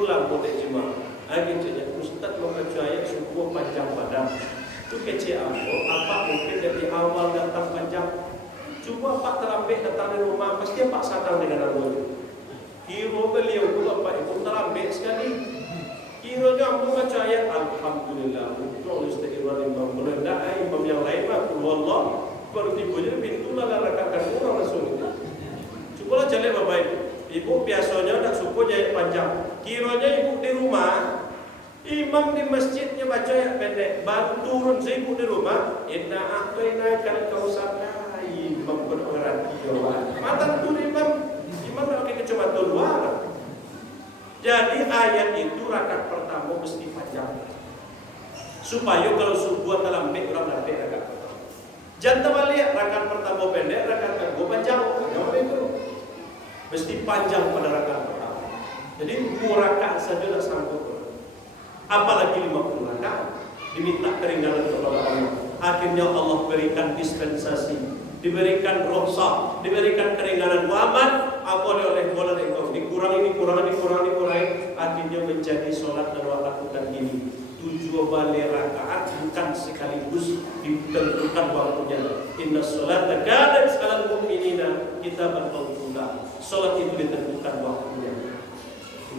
tidur lampu dek jemaah. Lagi cerita Ustaz membaca ayat subuh panjang badan. Itu kece apa mungkin dari awal datang panjang. Coba Pak terambik datang di rumah, pasti Pak sadar dengan aku. Kiro beliau itu Bapak Ibu terambik sekali. Kiro kamu baca ayat Alhamdulillah. Untuk Ustaz Ibrahim Imam imam yang lain mah Allah baru tibunya pintu lah rakakan orang Rasul. Coba jelek Bapak Ibu. Ibu biasanya nak subuh ayat panjang. Kiranya ibu di rumah, imam di masjidnya baca ayat pendek, baru turun ibu di rumah, inna a'tainakal kautsar. Imam berpengerti mata turun imam nak pakai kacamata luar. Jadi ayat itu rakaat pertama mesti panjang, supaya kalau subuh terlambat orang dapat rakaat pertama. Jangan balik rakaat pertama pendek, rakaat kedua panjang. Itu mesti panjang pada rakaat pertama. Jadi 2 rakaat saja tak sanggup. Apalagi 50 rakaat, diminta keringanan kepada Allah. Akhirnya Allah berikan dispensasi, diberikan rukhsah, diberikan keringanan. Muhammad, apa oleh bola engkau dikurangi. Akhirnya menjadi sholat dan lakukan ini 7 balik rakaat, bukan sekaligus ditentukan waktunya. Inna sholata kanat 'alal mu'minina kitaban mawquta. Sholat itu ditentukan waktunya.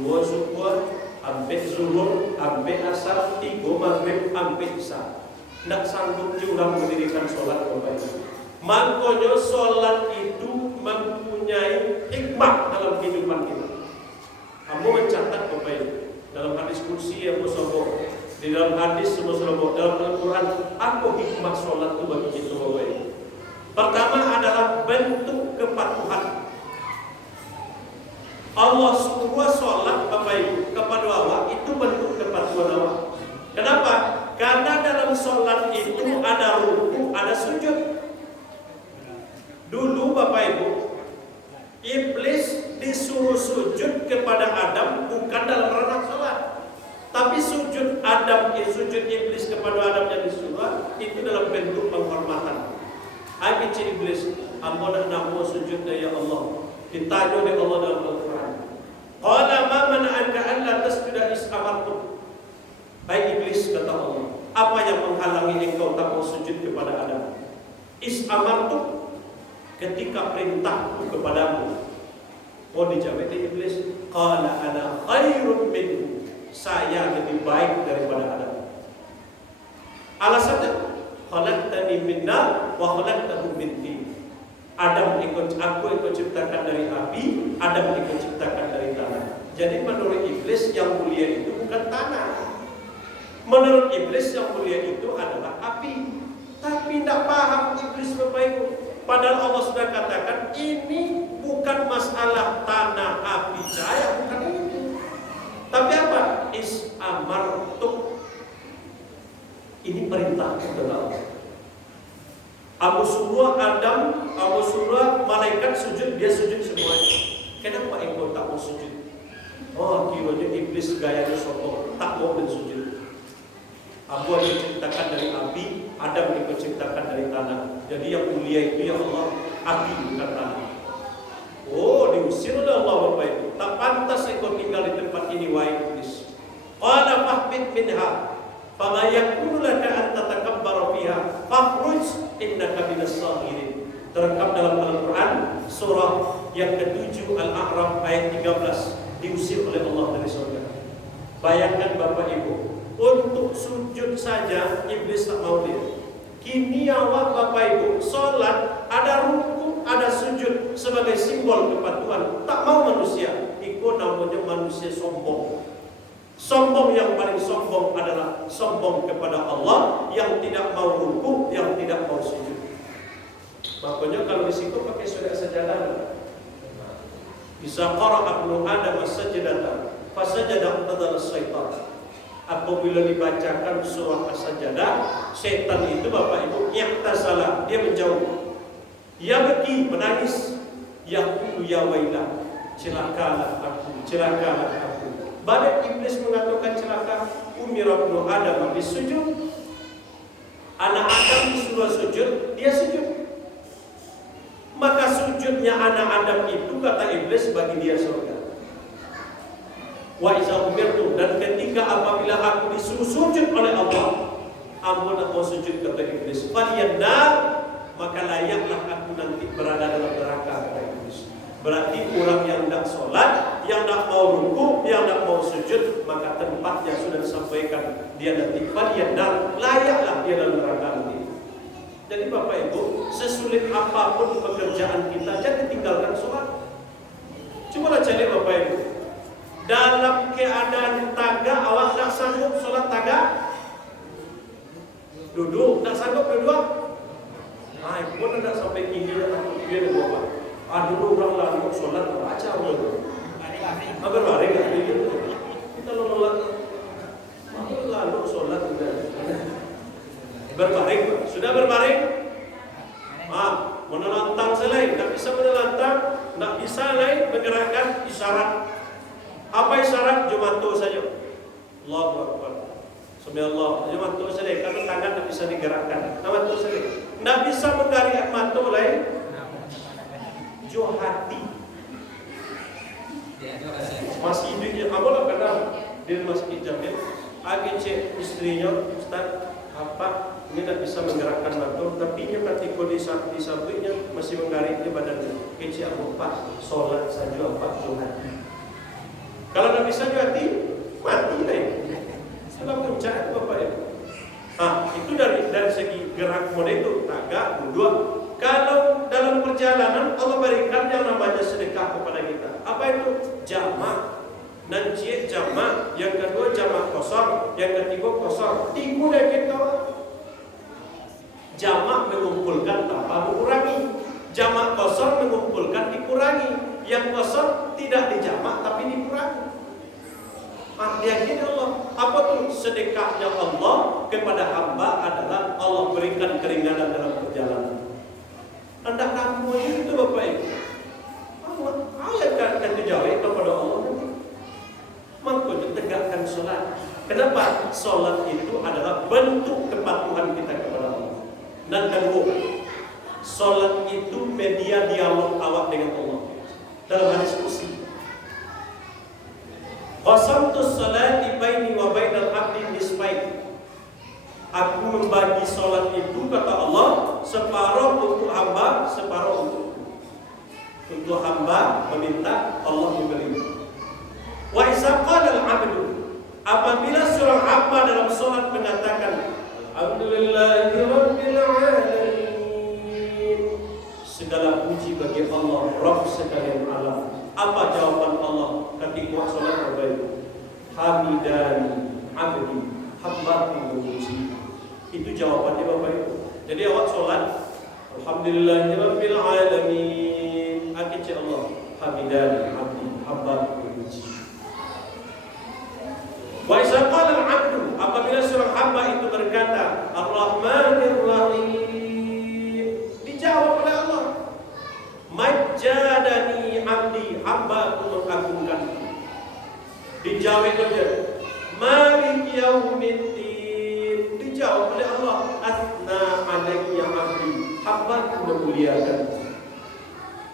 2 subuh, ambek zuhur, ambek asar, 3 maghrib, ambek isya. Tidak sanggup curang mendirikan sholat Bapak Ibu. Makanya sholat itu mempunyai hikmah dalam kehidupan kita. Kamu mencatat Bapak Ibu dalam hadis kursi yang musobo, di dalam hadis musobo, dalam Al-Quran, apa hikmah sholat itu bagi kita Bapak Ibu? Pertama adalah bentuk kepatuhan. Allah suruh sholat Bapak Ibu kepada awak, itu bentuk kepatuhan awak. Kenapa? Karena dalam sholat itu ada ruku, ada sujud. Dulu Bapak Ibu, iblis disuruh sujud kepada Adam bukan dalam ranah sholat, tapi sujud sujud iblis kepada Adam yang disuruh itu dalam bentuk penghormatan. Hai kecil iblis, ampun namo sujud ya Allah. Ditanya oleh Allah dalam Al-Quran. Qala ma mana'aka alla tasjuda is amartu. Hai iblis, kata Allah, apa yang menghalangi engkau tak mau sujud kepada Adam? Is amartu, ketika perintahku kepadamu. Oh, dijawab iblis, qala ana khairun minhu, saya lebih baik daripada Adam. Alasannya, khalaqtani min nar wa khalaqtahu min tin. Aku ikut ciptakan dari api, Adam ikut ciptakan dari tanah. Jadi menurut iblis yang mulia itu bukan tanah. Menurut iblis yang mulia itu adalah api. Tapi tidak paham iblis Bapak Ibu. Padahal Allah sudah katakan ini bukan masalah tanah, api, cahaya, bukan itu. Tapi apa? Is amartuk. Ini perintah dari Allah. Abu suruh Adam, Abu suruh malaikat sujud, dia sujud semuanya. Kenapa engkau tak mau sujud? Oh, kiranya iblis gayanya sombong, tak mau bersujud. Abu diciptakan dari api, Adam diciptakan dari tanah. Jadi yang mulia itu ya Allah, api bukan tanah. Oh, diusir oleh Allah Bapak Ibu. Tak pantas engkau tinggal di tempat ini, wahai iblis. Qala fahbit minha, fama yakunu laka an tatakabbara fiha, fakhruj innaka minas sagirin. Terangkap dalam Al-Quran surah yang ke-7 Al-A'raf ayat 13, diusir oleh Allah dari surga. Bayangkan Bapak Ibu, untuk sujud saja iblis tak mau dia. Kini awak Bapak Ibu sholat ada ruku, ada sujud sebagai simbol kepatuhan, tak mau manusia. Itu namanya manusia sombong. Sombong yang paling sombong adalah sombong kepada Allah yang tidak mau ruku, yang tidak mau sujud. Makanya kalau di situ pakai surat sajadah. Bisa qara'a ibnu Adam as-sajdata fasajada qadal syaitan. Apabila dibacakan surah As-Sajdah, setan itu Bapak Ibu i'tazala, dia menjauh. Ya beki, menangis. Yaqulu ya wailah, celakalah aku, celakalah aku. Balik iblis mengatakan celaka. Umira ibnu Adam bisujud. Anak Adam disuruh sujud, dia sujud. Maka sujudnya anak Adam itu kata iblis bagi dia surga. Wa iza umirtu, dan ketika apabila aku disuruh sujud oleh Allah, ampun aku sujud kata iblis. Falyannar, maka layaklah aku nanti berada dalam neraka kata iblis. Berarti orang yang tidak sholat, yang tidak mau ruku, yang tidak mau sujud, maka tempatnya sudah disampaikan, dia nanti falyannar, layaklah dia dalam neraka nanti. Jadi Bapak Ibu, sesulit apapun pekerjaan kita, jangan tinggalkan sholat. Cobalah cari Bapak Ibu, dalam keadaan taga, awak tak sanggup sholat taga? Duduk, tak sanggup duduk? Nah, pun tidak sampai kini dia ada bapak. Dulu orang lalu sholat baca dulu. Berbaring nggak gitu? Kita lalu sholat sudah. Berbaring, sudah berbaring? Menelantang selain, tak bisa menelantang, tak bisa lain menggerakkan isyarat. Apa isyarat? Jumantu saja. Allahu Akbar. Subhanallah. Jumantu saja. Karena tangan tak bisa digerakkan. Jumantu saja. Tak bisa menggarik matu lain. Johati. Masih hidupnya. Apalah kadang di masjid Jamil. Cek istrinya, Ustaz, apa ini tak bisa menggerakkan matu, tapi nya ketika disampingnya masih menggariknya badannya. Kecil Abu Pak, sholat saja Pak Johati. Kalau tak bisa Johati, mati lain. Salah puncak itu Bapak Ibu. Itu dari segi gerak mode itu taga, duduk. Kalau dalam perjalanan Allah berikan yang namanya sedekah kepada kita. Apa itu? Jamak. Nanti jamak, yang kedua jamak kosong, yang ketiga kosong. Tiku deket kawan. Jamak mengumpulkan tanpa mengurangi. Jamak kosong mengumpulkan dikurangi. Yang kosong tidak dijamak tapi dikurangi. Yakin Allah. Apa tuh sedekahnya Allah kepada hamba adalah Allah berikan keringanan dalam perjalanan. Anda kamu itu Bapak Ibu. Ayat kan dijawab kepada Allah. Makanya tegakkan sholat. Kenapa? Sholat itu adalah bentuk kepatuhan kita kepada Allah. Dan kedua, sholat itu media dialog awak dengan Allah dalam diskusi. Qasamtus salati baini wa bainal abdi nisfain. Aku membagi sholat itu kata Allah separuh untuk hamba, separuh untuk hamba meminta, Allah memberi. Wa iza qala al-'abdu, apabila seorang hamba dalam sholat mengatakan alhamdulillahirabbil alamin, segala puji bagi Allah Rabb sekalian alam. Apa jawaban Allah ketika sholat berbaik? Hamidani abdi, hambaku memuji. Itu jawabannya Bapak Ibu. Jadi awak sholat alhamdulillahirabbil alamin, akhirnya Allah hamidani abdi, hambaku memuji. Wa iza qala al-'abdu, apabila seorang hamba itu berkata ar-rahmanir rahim, dijawab oleh Allah majjadani abdi, hambaku mengagungkan. Dijawab saja malik yaumiddin, dijawab oleh Allah asna alayya abdi, hambaku memuliakan.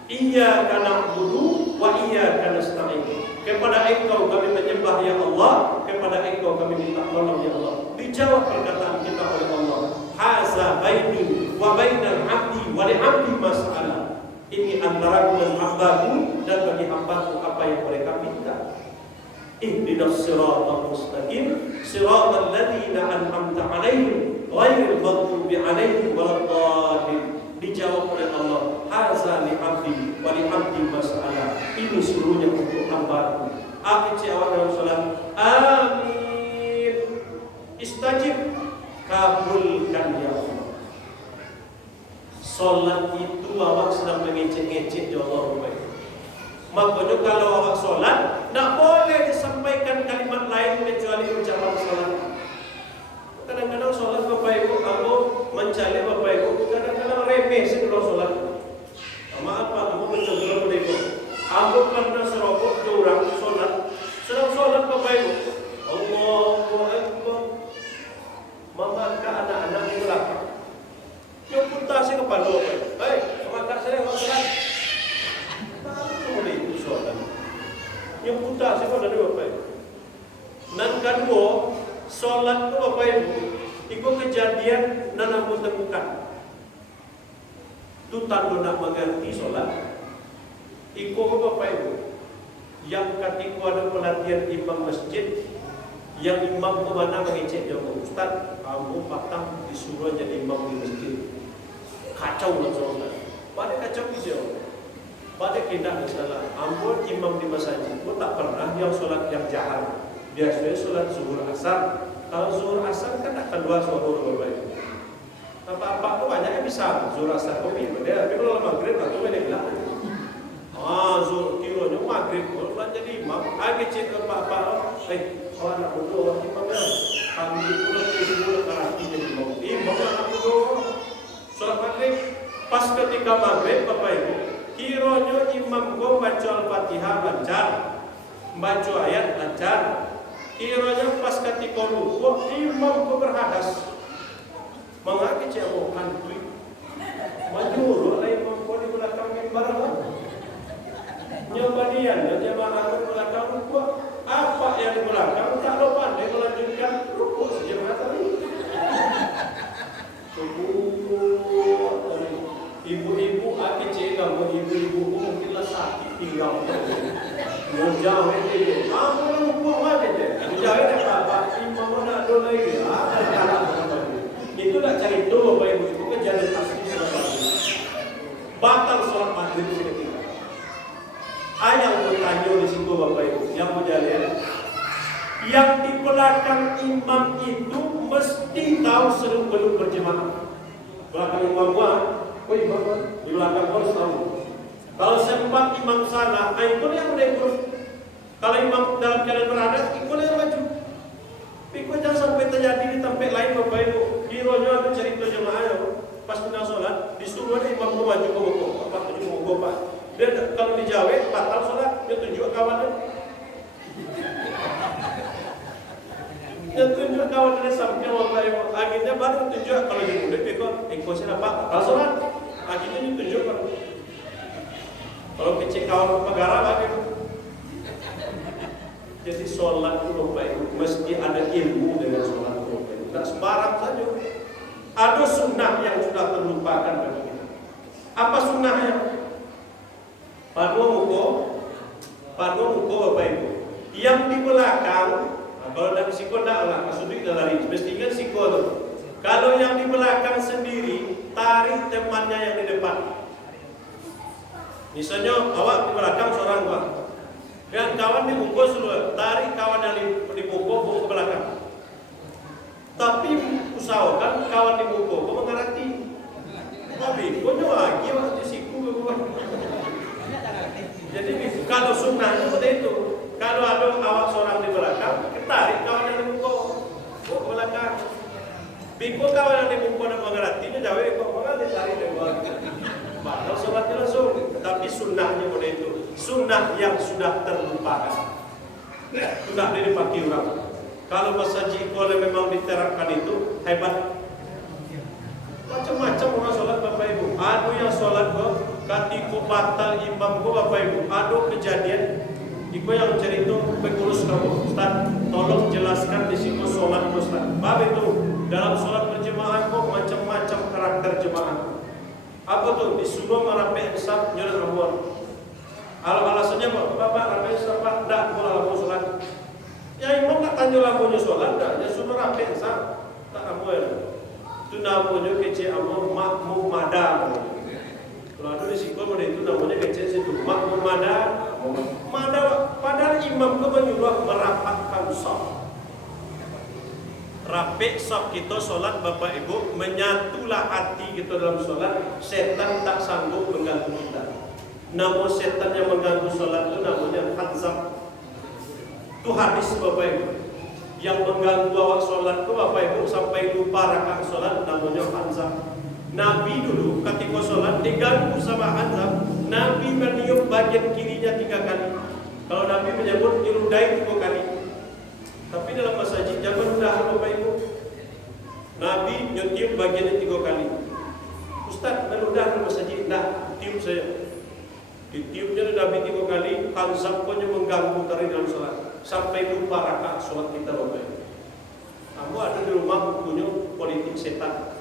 Iyyaka na'budu wa iyyaka nasta'in, kepada Engkau kami menyembah ya Allah, kepada Engkau kami minta tolong ya Allah. Dijawab perkataan kita oleh Allah, haza baini wa bainal abdi wa li abdi mas'alah, ini antaraku dan hambaku dan bagi hambaku apa yang mereka minta. Ihdinas siratal mustaqim, siratal ladzina an'amta 'alaihim ghairil maghdubi 'alaihim waladdallin. Dijawab oleh Allah, haza li abdi wa li abdi mas'alah, ini seluruhnya untuk hambaku. Akhir awak dalam salat, amin. Istajib, kabulkan ya Allah. Salat itu awak sedang mengecek-ngecek ya Allah. Makanya kalau awak salat, tak boleh disampaikan kalimat lain kecuali ucapan salat. Kadang-kadang salat Bapak Ibu, kamu mencari Bapak Ibu, kadang-kadang remeh sih kalau salat. Maaf Pak, kamu mencoba Bapak Ibu. Aku pernah serobot ke orang salat, sedang salat Bapak Ibu. Allahu Akbar. Maka anak-anak di belakang. Yang puntasi kepala Bapak Ibu. Hei, maka saya kalau salat. Yang puntasi kepala Bapak Ibu. Nan kedua, solat itu Bapak Ibu, itu kejadian nan aku temukan. Itu tanda nak mengerti solat. Iku Bapak Ibu, yang ketika ada pelatihan imam masjid, yang imam kemana mengecek jawab, Ustaz, kamu patang disuruh jadi imam di masjid. Kacau lah solat. Pada kacau gitu. Pada kita salah. Ampun imam di masjid pun tak pernah yang solat yang jahat. Biasanya solat zuhur asar. Kalau zuhur asar kan akan dua zuhur berbeda. Apa-apa tuh banyaknya bisa zuhur asar kopi beda. Tapi kalau maghrib atau beda bilang. Zuhur kironya maghrib kalau jadi imam. Agak cek apa-apa. Kalau anak bodoh imamnya. Kami itu nanti semua karaki jadi imam. Imam anak bodoh. Solat maghrib. Pas ketika maghrib Bapak Ibu, kironya imam go baca Al-Fatihah lancar, baca ayat lancar. Kiranya pas ketika ruku imam ko berhadas. Mengaki cewek kantui. Majur oleh imam ko di belakang mimbar. Nyoba dia jamaah di belakang ruku. Apa yang di belakang tak lupa dia melanjutkan ruku sejauh tadi. Ibu-ibu aki cekam, ibu-ibu mungkinlah sakit tinggal. Jauh itu, kamu lupa mana deh? Jauh itu apa? Imam mana ada lagi? Itu nak cari tahu Bapak Ibu itu kejadian asli sholat maghrib. Batal sholat maghrib seketika. Ayat bertanya di situ Bapak Ibu, yang berjalan. Yang di belakang imam itu mesti tahu sebelum berjemaah. Belakang imam imam di belakang harus tahu. Kalau sempat imam salah, itu yang menegur. Kalau imam dalam keadaan berhadas, itu yang maju. Itu jangan sampai terjadi di tempat lain Bapak Ibu. Kironya ada cerita jemaah pas tengah sholat, disuruh ada imam maju ke bokok, apa tunjuk ke bokok. Dia kalau dijawab batal sholat, dia tunjuk kawannya. Dia tunjuk kawannya sampai Bapak Ibu. Akhirnya baru tunjuk kalau dia muda, ikut siapa? Batal sholat. Akhirnya ditunjukkan. Kalau kecil kawan negara bagaimana? Jadi sholat itu Bapak Ibu mesti ada ilmu dengan sholat itu Bapak Ibu. Tak sembarang saja. Ada sunnah yang sudah terlupakan bagi kita. Apa sunnahnya? Padu muko Bapak Ibu. Yang di belakang, kalau dari siko tak lah, maksudnya lari. Mestinya siko tu. Kalau yang di belakang sendiri, tarik temannya yang di depan. Misalnya awak di belakang seorang Pak, dan kawan di bungkus dulu, tarik kawan yang di bungkus ke belakang. Tapi usahakan kawan di bungkus mengerti. Tapi kau lagi waktu siku berubah. Jadi kalau sunnahnya seperti itu. Kalau ada awak seorang di belakang, tarik kawan yang di bungkus ke belakang. Biko kawan yang di bungkus dan mengerti, dia jawab kok mengerti tarik dari belakang. Padahal sholatnya langsung, tapi sunnahnya pada itu sunnah yang sudah terlupakan, sudah dipakai orang. Kalau masjid kalau memang diterapkan itu hebat. Macam-macam orang sholat Bapak Ibu. Ada yang sholat kok ketika batal imam kok Bapak Ibu. Ada kejadian. Iku yang cerita pengurus kamu, Ustaz, tolong jelaskan di situ sholat Ustaz. Bab itu dalam sholat berjemaah kok macam-macam karakter jemaah. Apa tuh? Disuruh merapi hisab nyuruh ramuan. Alasannya Bapak rapi hisab Pak, tak boleh lamu sholat. Ya imam tak tanya lamunya sholat, tak. Dia suruh rapi hisab, tak ramuan. Itu namanya kece amu makmum madar. Kalau ada di sekolah pada itu namanya kece situ makmum madar. Madar padahal imam itu menyuruh merapatkan saf. Rapi saf kita sholat Bapak Ibu, menyatulah hati kita dalam sholat. Setan tak sanggup mengganggu kita. Namun setan yang mengganggu sholat itu namanya hanzam. Itu hadis Bapak Ibu. Yang mengganggu awak sholat itu Bapak Ibu sampai lupa rakaat sholat namanya hanzam. Nabi dulu ketika sholat diganggu sama hanzam. Nabi meniup bagian kirinya 3 kali. Kalau Nabi menyebut dirudai 3 kali. Tapi dalam masjid jangan udah Bapak Ibu. Nabi nyetiup bagiannya 3 kali. Ustaz, meludah dalam masjid, nah tiup saya. Ditiupnya Nabi 3 kali, Khanzab punya mengganggu tadi dalam sholat sampai lupa rakaat sholat kita Bapak Ibu. Kamu ada di rumah punya politik setan.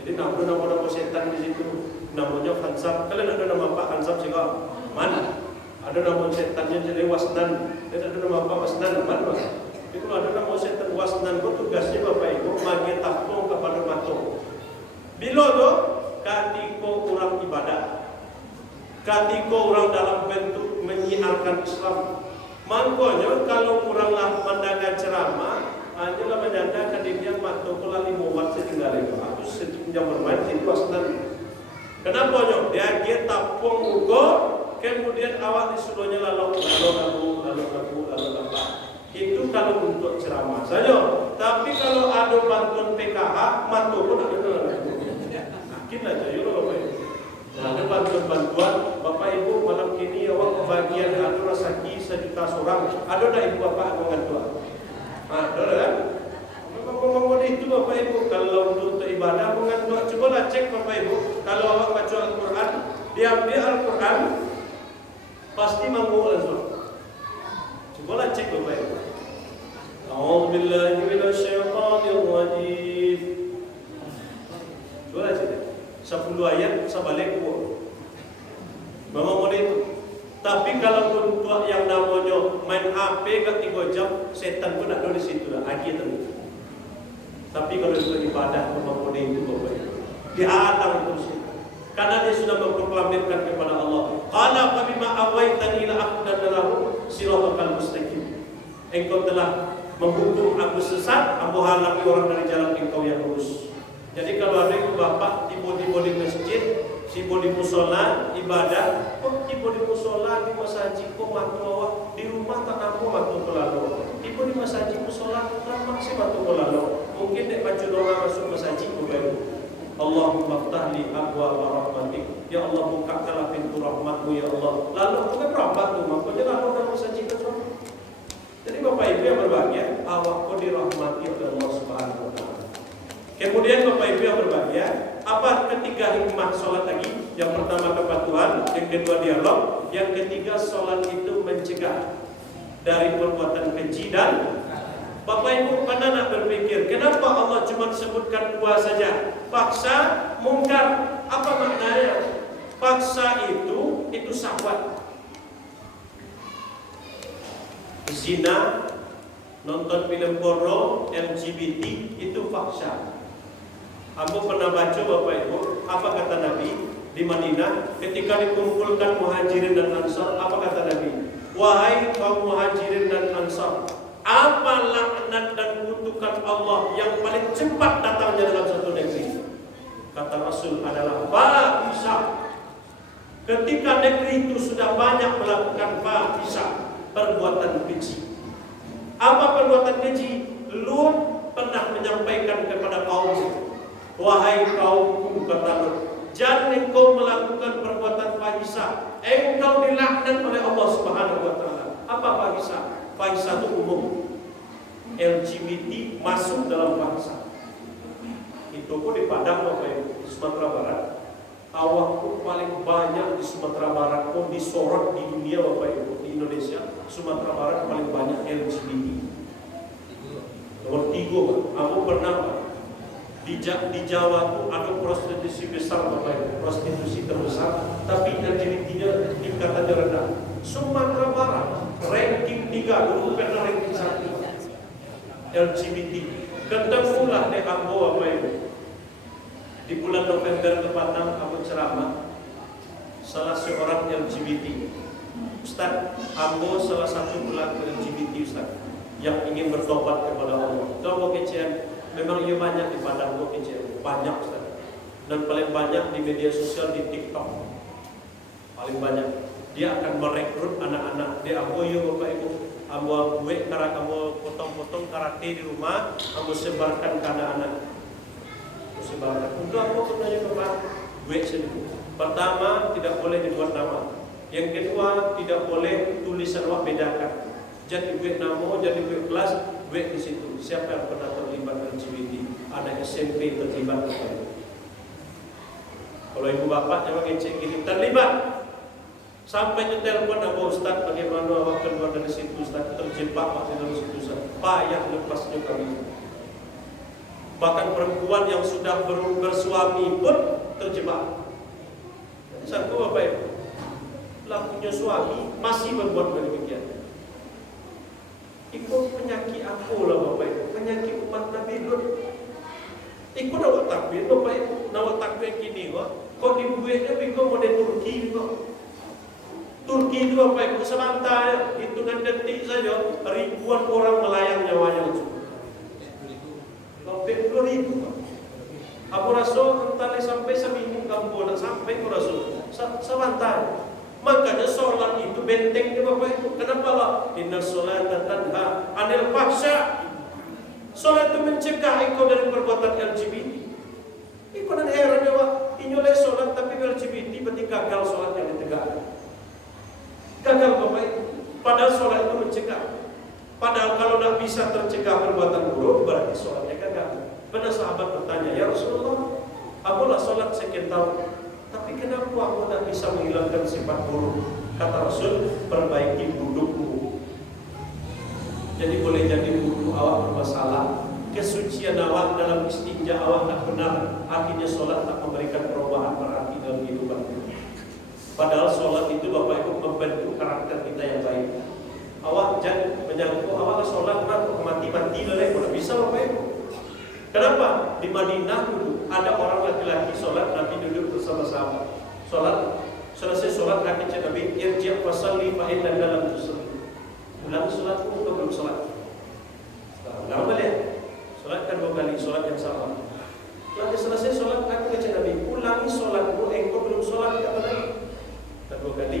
Jadi nama setan di situ. Namanya Khanzab. Kalian ada nama Pak Khanzab juga? Mana? Ada nama setannya jadi Wasnan. Dan ada nama Pak Wasnan. Mana? Tapi kalau ada nama setan Wasnan, itu tugasnya Bapak Ibu magi tapung kepada mato. Bila tu, ketika orang ibadah, ketika orang dalam bentuk menyiarkan Islam, makanya kalau orang lah mendengar ceramah, hanya lah menyandarkan dia mato kalau 5 watt setinggal itu. Aku sejak bermain itu Wasnan. Kenapa nyok? Dia tapung muka, kemudian awak disuruhnya lalu. Itu kalau untuk ceramah saja. Tapi kalau ada bantuan PKH, mato pun ada dalam. Yakin aja, yuk Bapak Ibu. Ada bantuan Bapak Ibu malam kini awak kebagian ada rasaki 1 juta seorang. Ada tak Ibu Bapak mengantua? Ada kan? Ngomong itu Bapak Ibu, kalau untuk ibadah mengantua, cobalah cek Bapak Ibu. Kalau awak baca Al-Quran, diambil Al-Quran, pasti mampu langsung. Cobalah cek Bapak Ibu. A'udzubillahi minasyaitonirrajim. Cobalah cek. 10 ayat sabalik ku. Memang itu. Tapi kalau untuk yang namanya main HP ke 3 jam, setan pun ada di situ lah. Lagi terus. Tapi kalau untuk ibadah memang itu Bapak Ibu. Dihalang terus. Karena dia sudah memproklamirkan kepada Allah. Qala fa bima awaitani la aqdan lahu siratal mustaqim. Engkau telah menghukum aku sesat, aku halangi orang dari jalan engkau yang lurus. Jadi kalau ada ibu bapak tiba-tiba di masjid, tiba di musola ibadah, kok tiba di musola di masjid kok mantu awak di rumah tak nampu mantu pelalo. Tiba di masjid musola ramah si mantu pelalo. Mungkin dek baca doa masuk masjid baru. Allahumma ftahli abwaaba rahmatik. Ya Allah bukakanlah pintu rahmatmu ya Allah. Lalu bukan berapa tuh, makanya lalu dalam masjid itu. Jadi Bapak Ibu yang berbahagia, awak kau dirahmati oleh Allah Subhanahu wa taala. Kemudian Bapak Ibu yang berbahagia, apa ketiga hikmah sholat lagi? Yang pertama kepatuhan, yang kedua dialog, yang ketiga sholat itu mencegah dari perbuatan keji dan Bapak Ibu pernah nak berpikir, kenapa Allah cuma sebutkan 2 saja? Paksa, mungkar, apa maknanya? Paksa itu syahwat. Zina, nonton film porno, LGBT itu paksa. Aku pernah baca Bapak Ibu, apa kata Nabi di Madinah ketika dikumpulkan Muhajirin dan Ansar, apa kata Nabi? Wahai kaum Muhajirin dan Ansar, apa laknat dan kutukan Allah yang paling cepat datangnya dalam satu negeri? Kata Rasul adalah fahisah. Ketika negeri itu sudah banyak melakukan fahisah, perbuatan keji. Apa perbuatan keji? Lut pernah menyampaikan kepada kaum, wahai kaumku kata Lut, jangan engkau melakukan perbuatan fahisah, engkau dilaknat oleh Allah Subhanahu wa taala. Apa fahisah? Fahisah itu umum. LGBT masuk dalam fahisah. Itu pun di Padang Bapak Ibu, di Sumatera Barat. Awakku paling banyak di Sumatera Barat pun disorot di dunia Bapak Ibu. Di Indonesia, Sumatera Barat paling banyak LGBT. Nomor 3, aku pernah di Jawa tuh ada prostitusi besar Bapak Ibu, prostitusi terbesar, tapi LGBT-nya tingkatannya rendah. Sumatera Barat ranking 3, dulu pernah ranking 1 LGBT. Ketemulah di Ambo Bapak Ibu. Di bulan November tepatnya aku ceramah salah seorang LGBT. Ustaz, Ambo salah satu pelaku LGBT Ustaz yang ingin bertobat kepada Allah. Kalau kecil memang ia banyak di Padang kecil, banyak Ustaz. Dan paling banyak di media sosial di TikTok. Paling banyak. Dia akan merekrut anak-anak. Dia Ambo ya Bapak Ibu. Ambo gue karena kamu potong-potong karate di rumah, Ambo sebarkan ke anak-anak. Sebarkan. Untuk apa gunanya Bapak? Gue sendiri. Pertama, tidak boleh dibuat nama. Yang kedua, tidak boleh tulisan awak bedakan. Jadi gue nama, jadi gue kelas, gue di situ. Siapa yang pernah terlibat LGBT? Ada SMP terlibat. Kalau ibu bapak jangan ngecek gini terlibat. Sampai telepon Pak Ustaz, bagaimana awak keluar dari situ Ustaz, terjebak Pak di dalam situ Ustaz, payah lepasnya kami. Bahkan perempuan yang sudah bersuami pun terjebak. Sanggup Bapak Ibu, lah punya suami masih berbuat demikian. Ikut penyakit aku lah Bapak Ibu, penyakit umat Nabi Lut. Ikut awak takbir Bapak Ibu, awak takbir kini kok dibuatnya biko model Turki kok. Turki itu Bapak Ibu selantai hitungan detik saja ribuan orang melayang nyawanya langsung. Sampai 20.000. Abu Rasul entah sampai seminggu kamu nak sampai Abu Rasul selantai. Makanya sholat itu bentengnya Bapak Ibu. Kenapa lah? Inna sholata tanha anil fahsya. Sholat itu mencegah engkau dari perbuatan LGBT. Ikut dan heran ya Pak. Inyoleh sholat tapi LGBT berarti gagal sholat yang ditegakkan. Gagal Bapak Ibu. Padahal sholat itu mencegah. Padahal kalau tidak bisa tercegah perbuatan buruk berarti sholatnya gagal. Benar sahabat bertanya, ya Rasulullah, akulah sholat sekian tahun, tapi kenapa aku tidak bisa menghilangkan sifat buruk? Kata Rasul, perbaiki wudukmu. Jadi boleh jadi wudhu awak bermasalah, kesucian awak dalam istinja awak tak benar, akhirnya sholat tak memberikan perubahan berarti dalam kehidupan. Padahal sholat itu Bapak Ibu membentuk karakter kita yang baik. Awak jangan menyangkut awak sholat kok mati-mati leleh, tidak bisa Bapak Ibu. Kenapa? Di Madinah dulu ada orang laki-laki sholat, Nabi duduk bersama-sama. Sholat, selesai sholat kaki Nabi, irji' fasalli fa inna dalam tusalli. Ulang sholatmu atau belum sholat? Ulang balik. Sholat kan 2 kali, sholat yang sama. Lalu selesai sholat kaki Nabi, ulangi sholatmu, engkau belum sholat kata Nabi. Dan 2 kali,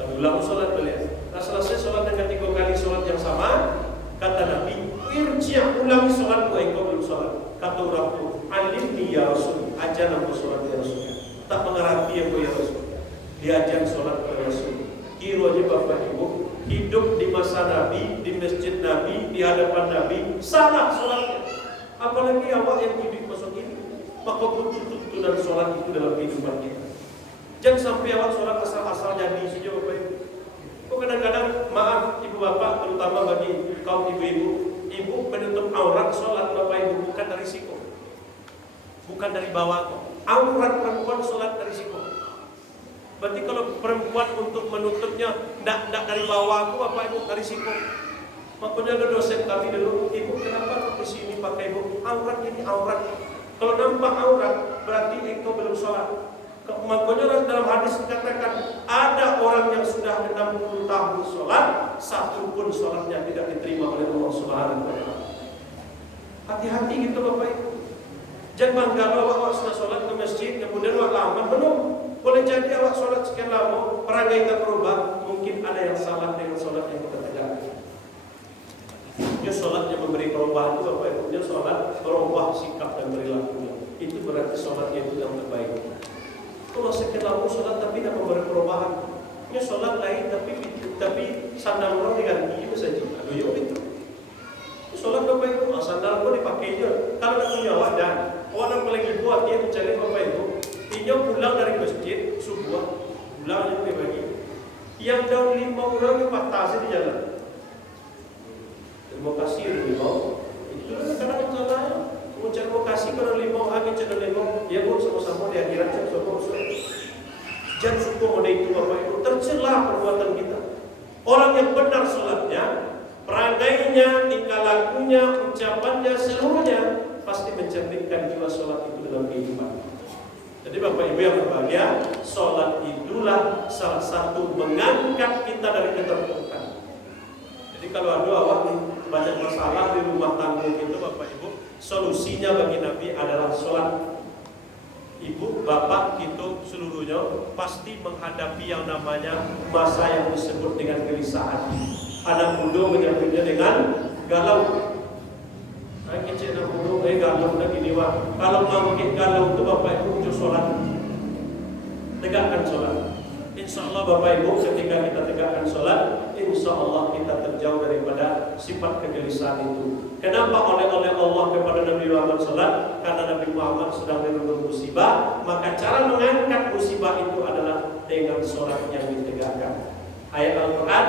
tapi ulang sholat balik. Nah selesai sholat yang ketiga kali sholat yang sama, kata Nabi, irji' ulangi sholatmu, engkau belum sholat. Kata orang itu, alimni ya Rasul, ajar aku sholat ya Rasul. Tak mengerti aku ya Rasul. Diajar sholat ya Rasul. Kiranya Bapak Ibu hidup di masa Nabi, di masjid Nabi, di hadapan Nabi, salah sholatnya. Apalagi awak yang hidup masuk ini, maka butuh tuntunan sholat itu dalam kehidupan kita. Jangan sampai awak sholat asal-asal jadi saja Bapak Ibu. Kadang-kadang maaf ibu bapak, terutama bagi kaum ibu-ibu, ibu menutup aurat sholat Bapak Ibu bukan dari siku, bukan dari bawah kok. Aurat perempuan sholat dari siku. Berarti kalau perempuan untuk menutupnya tidak dari bawah aku Bapak Ibu dari siku. Makanya ada dosen kami dulu, ibu kenapa di sini pakai ibu aurat ini aurat? Kalau nampak aurat berarti engkau belum sholat. Makanya dalam hadis dikatakan ada orang yang sudah 60 tahun sholat, satu pun sholatnya tidak diterima oleh Allah Subhanahu wa Ta'ala. Hati-hati gitu Bapak Ibu. Jangan bangga awak sudah sholat ke masjid kemudian awak lama belum. Boleh jadi awak sholat sekian lama, perangai tak berubah, mungkin ada yang salah dengan sholat yang kita tegakkan. Dia sholat yang memberi perubahan itu Bapak Ibu, dia sholat berubah sikap dan perilakunya. Itu berarti sholatnya itu yang terbaik. Kalau sekian lama sholat tapi tidak memberi perubahan, dia sholat lain tapi sandal orang diganti itu saja. Aduh ya itu. Sholat Bapak Ibu, sandal pun dipakainya. Kalau nak punya wadah, orang paling ibu dia mencari Bapak Ibu. Dia pulang dari masjid subuh, pulang yang dibagi. Yang daun 5 orang yang patah di jalan. Terima kasih limau. Itu kadang salahnya. Mengucap terima kasih kepada limau, angin cedera limau. Ya bu, sama-sama di akhirat sama-sama. Jangan suka pada itu Bapak Ibu. Tercela perbuatan kita. Orang yang benar sholatnya, perangainya, tingkah lakunya, ucapannya, seluruhnya pasti mencerminkan jiwa sholat itu dalam kehidupan. Jadi Bapak Ibu yang berbahagia, sholat itulah salah satu mengangkat kita dari keterpurukan. Jadi kalau ada awak banyak masalah di rumah tangga itu Bapak Ibu, solusinya bagi Nabi adalah sholat. Ibu, bapak, kita seluruhnya pasti menghadapi yang namanya masa yang disebut dengan kegelisahan. Anak muda menyambutnya dengan galau. Kecil anak muda, galau lagi nih wah. Kalau mau galau itu Bapak Ibu untuk sholat, tegakkan sholat. Insya Allah Bapak Ibu ketika kita tegakkan sholat, insya Allah kita terjauh daripada sifat kegelisahan itu. Kenapa oleh Allah kepada Nabi Muhammad SAW? Karena Nabi Muhammad sedang dirundung musibah, maka cara mengangkat musibah itu adalah dengan sholat yang ditegakkan. Ayat Al-Quran,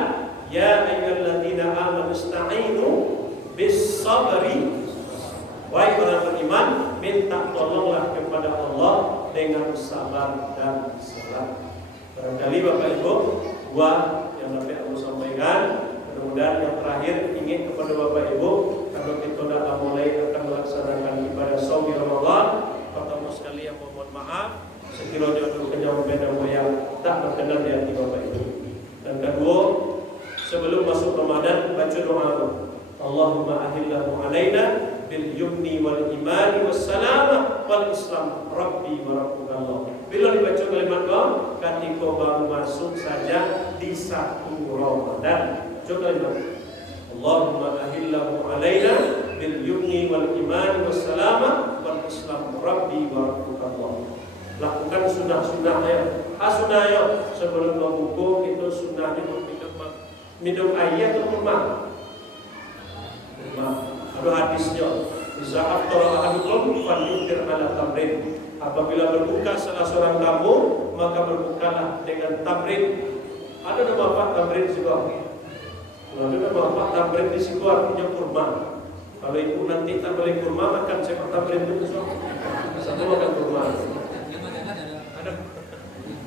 ya ayyuhalladzina amanu ista'inu bis sabri. Wahai orang beriman, minta tolonglah kepada Allah dengan sabar dan salat. Barangkali Bapak Ibu, dua yang Nabi Abu sampaikan. Mudah-mudahan yang terakhir ingin kepada Bapak Ibu, kalau kita sudah mulai akan melaksanakan ibadah shaum Ramadan, pertama sekali yang mohon maaf sekiranya untuk penyampaian yang tak berkenan di hati Bapak Ibu. Dan kedua, sebelum masuk Ramadan baca doa, Allahumma ahillahu alaina bil yumni wal imani was salamah wal islam rabbi wa rabbukallah. Bila dibaca kalimat doa ketika baru masuk saja di 1 Ramadan. Coba kalimat Allahumma ahillahu alaina bil yumni wal imani was salamah wal islam rabbi wa rabbukallah. Lakukan sunnah-sunnahnya. Sunnahnya sebelum membuka itu sunnahnya minum air atau kurma. Ada hadisnya, bisa aftar ahadukum falyuftir ala tamrin. Apabila berbuka salah seorang kamu, maka berbukalah dengan tamrin. Ada nama apa tamrin juga? Ada nama apa tamrin di situ artinya kurma. Kalau ibu nanti tak boleh kurma, makan sepak tamrin itu semua. Satu makan kurma. Ada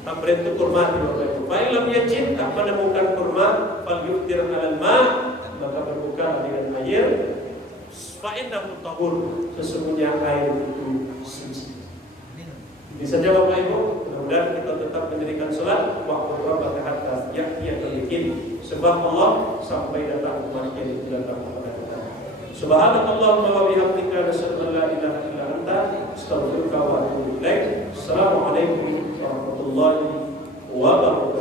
tamrin itu kurma di bawah itu. Fa'ilam yajid, tak menemukan kurma, falyuftir alal ma, maka berbuka dengan air. Fa'innahu tahur, sesungguhnya air itu suci. Ini saja Bapak Ibu, mudah-mudahan kita tetap mendirikan salat waktu rabbaka hatta ya'tiyakal yaqin. Sebab Allah sampai datang kematian itu datang kepada kita. Subhanakallahumma wa bihamdika asyhadu an la ilaha illa anta astaghfiruka wa atubu ilaik. Assalamualaikum warahmatullahi wabarakatuh.